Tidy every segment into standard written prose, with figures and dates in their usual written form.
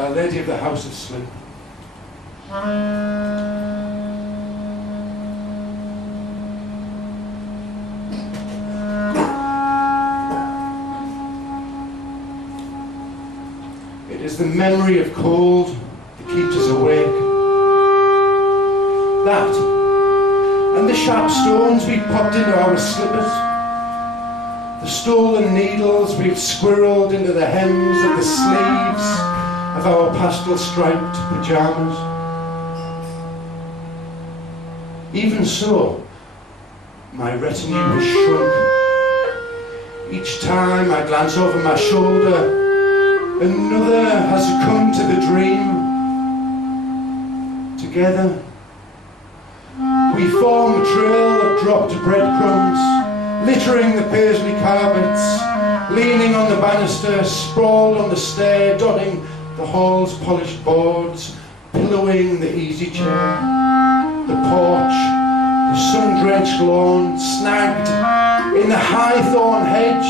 Our Lady of the House of Sleep. It is the memory of cold that keeps us awake. That, and the sharp stones we popped into our slippers, the stolen needles we've squirreled into the hems of the sleeves of our pastel-striped pyjamas. Even so, my retinue was shrunk. Each time I glance over my shoulder, another has succumbed to the dream. Together, we form a trail of dropped breadcrumbs, littering the paisley carpets, leaning on the banister, sprawled on the stair, dotting the hall's polished boards, pillowing the easy chair, the porch, the sun-drenched lawn, snagged in the high-thorn hedge,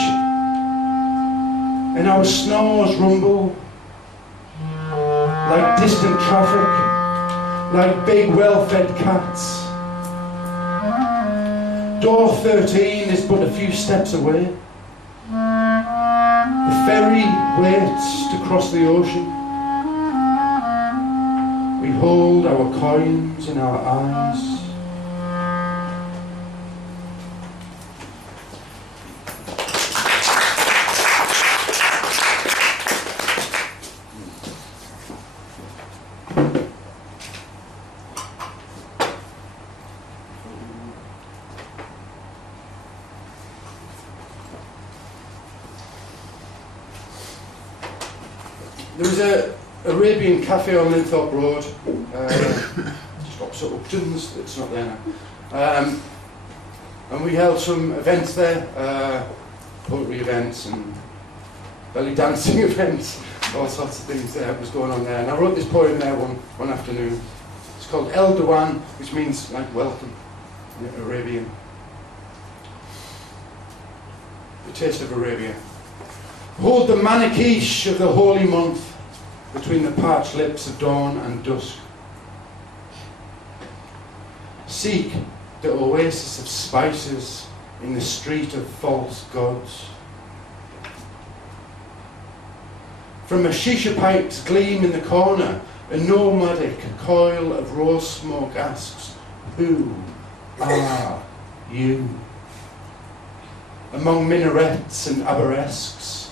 and our snores rumble like distant traffic, like big well-fed cats. Door 13 is but a few steps away. The ferry waits to cross the ocean. We hold our coins in our eyes. There was an Arabian cafe on Linthorpe Road, just opposite Upton's. It's not there now. And we held some events there, poetry events and belly dancing events, all sorts of things there was going on there. And I wrote this poem there one afternoon. It's called El Dawan, which means like welcome in Arabian. The taste of Arabia. Hold the manikish of the holy month between the parched lips of dawn and dusk. Seek the oasis of spices in the street of false gods. From a shisha pipe's gleam in the corner, a nomadic coil of raw smoke asks, who are you? Among minarets and arabesques,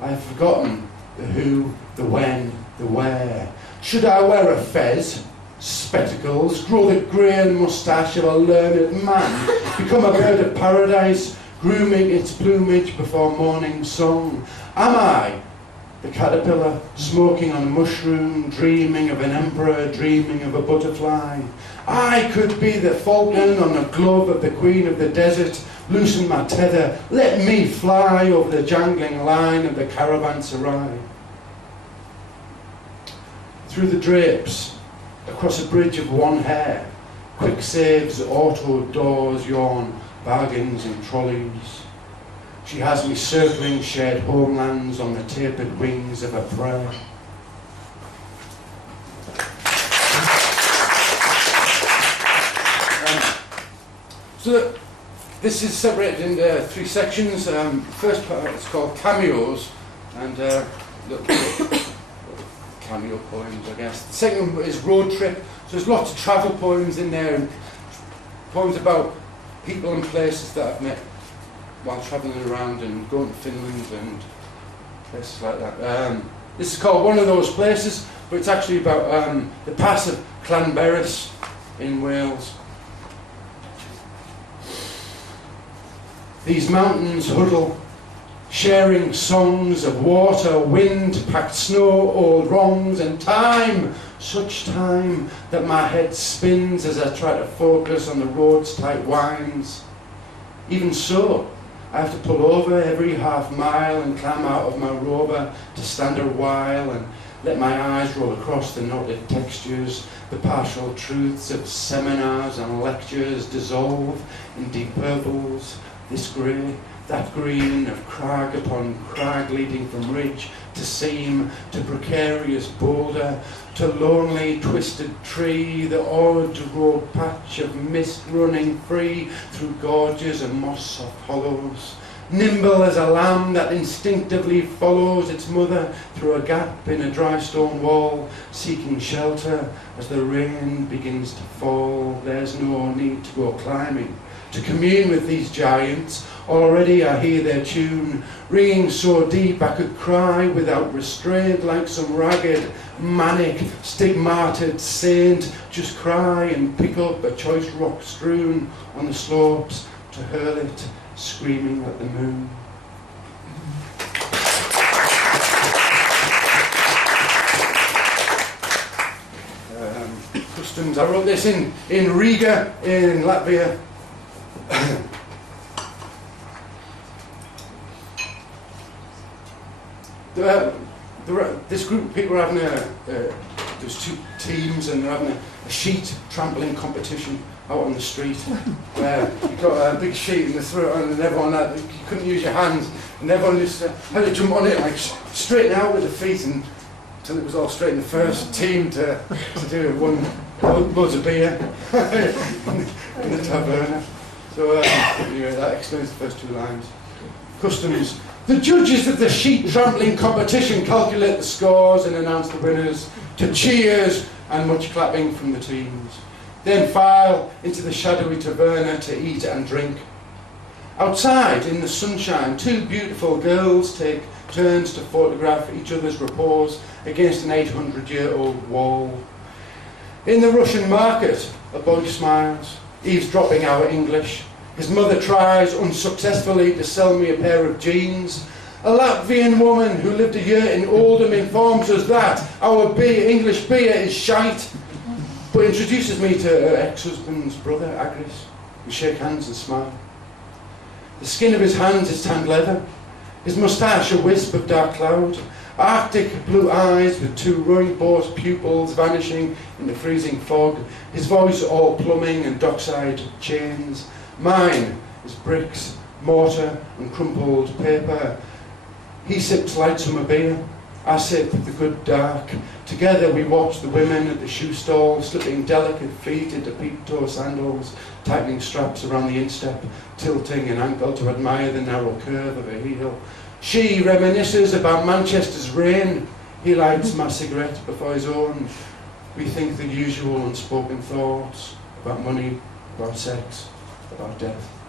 I have forgotten the who, the when, the where. Should I wear a fez, spectacles, grow the grey moustache of a learned man, become a bird of paradise, grooming its plumage before morning song? Am I the caterpillar, smoking on a mushroom, dreaming of an emperor, dreaming of a butterfly? I could be the falcon on the glove of the queen of the desert. Loosen my tether, let me fly over the jangling line of the caravanserai. Through the drapes, across a bridge of one hair, quick saves, auto doors yawn, bargains and trolleys. She has me circling shared homelands on the tapered wings of a prayer. So this is separated into three sections. First part is called cameos, and cameo poems, I guess. The second is road trip. So there's lots of travel poems in there, and poems about people and places that I've met while travelling around and going to Finland and places like that. This is called One of Those Places, but it's actually about the pass of Llanberis in Wales. These mountains huddle, sharing songs of water, wind, packed snow, old wrongs, and time, such time that my head spins as I try to focus on the road's tight winds. Even so, I have to pull over every half mile and climb out of my rover to stand a while and let my eyes roll across the knotted textures, the partial truths of seminars and lectures dissolve in deep purples, this grey, that green of crag upon crag, leading from ridge to seam, to precarious boulder, to lonely twisted tree, the odd raw patch of mist running free through gorges and moss-soft hollows, nimble as a lamb that instinctively follows its mother through a gap in a dry stone wall, seeking shelter as the rain begins to fall. There's no need to go climbing to commune with these giants. Already I hear their tune, ringing so deep I could cry without restraint, like some ragged, manic, stigmatized saint. Just cry and pick up a choice rock strewn on the slopes to hurl it, screaming at the moon. Customs. I wrote this in Riga, in Latvia. This group of people were having there's two teams, and they're having a sheet trampling competition out on the street, where you've got a big sheet and they throw it on, and everyone you couldn't use your hands, and everyone just had to jump on it like straight out with the feet, and until it was all straight. And the first team to do it won loads of beer in the taverna. So anyway, that explains the first two lines. Customs. The judges of the sheet trampling competition calculate the scores and announce the winners, to cheers and much clapping from the teams. Then file into the shadowy taverna to eat and drink. Outside, in the sunshine, two beautiful girls take turns to photograph each other's repose against an 800-year-old wall. In the Russian market, a boy smiles, eavesdropping our English. His mother tries unsuccessfully to sell me a pair of jeans. A Latvian woman who lived a year in Oldham informs us that our English beer is shite, but introduces me to her ex-husband's brother, Agris. We shake hands and smile. The skin of his hands is tanned leather, his moustache a wisp of dark cloud, Arctic blue eyes with two rooibos pupils vanishing in the freezing fog, his voice all plumbing and dockside chains. Mine is bricks, mortar and crumpled paper. He sips light summer beer, I sip the good dark. Together we watch the women at the shoe stall, slipping delicate feet into peep-toe sandals, tightening straps around the instep, tilting an ankle to admire the narrow curve of a heel. She reminisces about Manchester's rain. He lights my cigarette before his own. We think the usual unspoken thoughts about money, about sex, about death.